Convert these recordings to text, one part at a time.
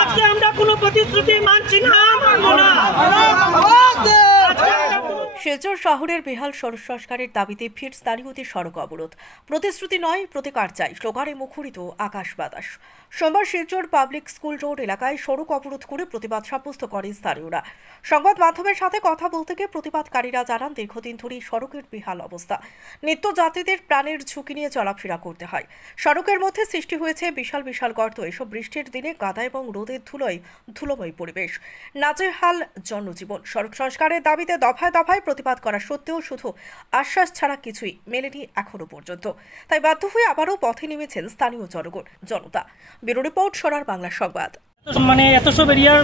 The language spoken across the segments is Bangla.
আজকে আমরা কোনো প্রতিশ্রুতি মানছি না। শিলচর শহরের বেহাল সড়ক সংস্কারের দাবিতে ফির স্থানীয়দের সড়ক অবরোধ। প্রতিশ্রুতি নয়, প্রতিকার চাই, স্লোগানে মুখরিত আকাশ বাতাস। সোমবার শিলচর পাবলিক স্কুল রোড এলাকায় সড়ক অবরোধ করে প্রতিবাদ সাব্যস্ত করে স্থানীয়রা। সংবাদ মাধ্যমের সাথে কথা বলতে গিয়ে প্রতিবাদকারীরা জানান, দীর্ঘদিন ধরেই সড়কের বেহাল অবস্থা। নিত্যযাত্রীদের প্রাণের ঝুঁকি নিয়ে চলাফেরা করতে হয়। সড়কের মধ্যে সৃষ্টি হয়েছে বিশাল বিশাল গর্ত। এসব বৃষ্টির দিনে কাদা এবং রোদের ধুলোয় ধুলোময় পরিবেশ, নাজেহাল জনজীবন। সড়ক সংস্কারের দাবিতে দফায় দফায় প্রতিবাদ করা সত্ত্বেও শুধু আশ্বাস ছাড়া কিছুই মেলেনি এখনো পর্যন্ত। তাই বাধ্য হয়ে আবারও পথে নেমেছেন স্থানীয় জনতা। ব্যুরো রিপোর্ট, সোনার বাংলা সংবাদ। এত সব এরিয়ার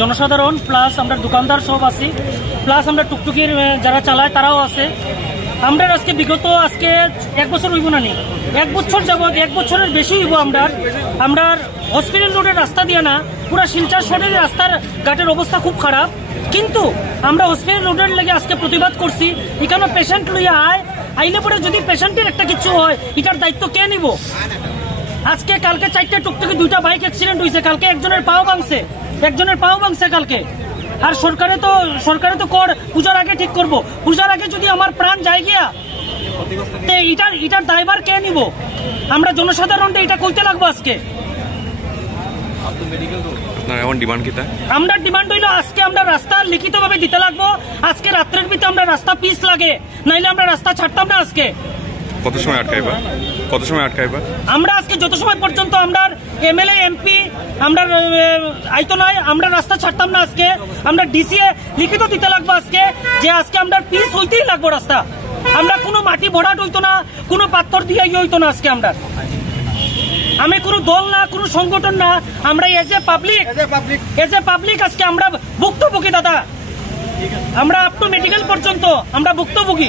জনসাধারণ প্লাস আমরা দোকানদার সব আছি, প্লাস আমরা টুকটুকির যারা চালায় তারাও আছে। আমরা আজকে বিগত আজকে 1 বছর হইব না, 1 বছর যাবৎ, 1 বছরের বেশি হইব আমরা হসপিটাল রোডের রাস্তা দিয়ে না, পুরা শিলচর শহরের রাস্তার ঘাটের অবস্থা খুব খারাপ। কিন্তু আমরা হসপিটাল রোডের লেগে আজকে প্রতিবাদ করছি। এখানে পেশেন্ট লইয়া আইলে পরে যদি পেশেন্টের একটা কিছু হয়, এটার দায়িত্ব কে নিব? আজকে কালকে 4টে টুকটুকি 2টা বাইক অ্যাক্সিডেন্ট হয়েছে, কালকে একজনের পাও ভাঙছে কালকে। আর সরকারে তো কর পূজার আগে ঠিক করব। পূজার আগে যদি আমার প্রাণ যায় গিয়া, এটার দায়ভার কে নিব? আমরা জনসাধারণটা এটা কইতে লাগবো আজকে। আমরা ডিমান্ড হইলো আজকে আমরা রাস্তা লিখিতভাবে দিতে লাগবো। আজকে রাত্রের ভিতরে আমরা রাস্তা পিস লাগে, নাইলে আমরা রাস্তা ছাড়তাম না। আজকে কত সময় আটকাইবা? আমরা আজকে যত সময় পর্যন্ত আমরা এমএলএ এমপি আমরা আইতো নাই, আমরা রাস্তা ছাড়তাম না। আজকে আমরা ডিসিএ লিখিত দিতে লাগবো আজকে যে আজকে আমরা পিস হইতেই লাগবো রাস্তা। আমরা কোনো মাটি ভরাট হইতো না, কোনো পাথর দিয়ে হইতো না। আজকে আমি কোনো দল না, কোনো সংগঠন না, আমরা এজ এ পাবলিক আজকে আমরা ভুক্তভোগী দাদা। আমরা আপ টু মেডিকেল পর্যন্ত আমরা ভুক্তভোগী।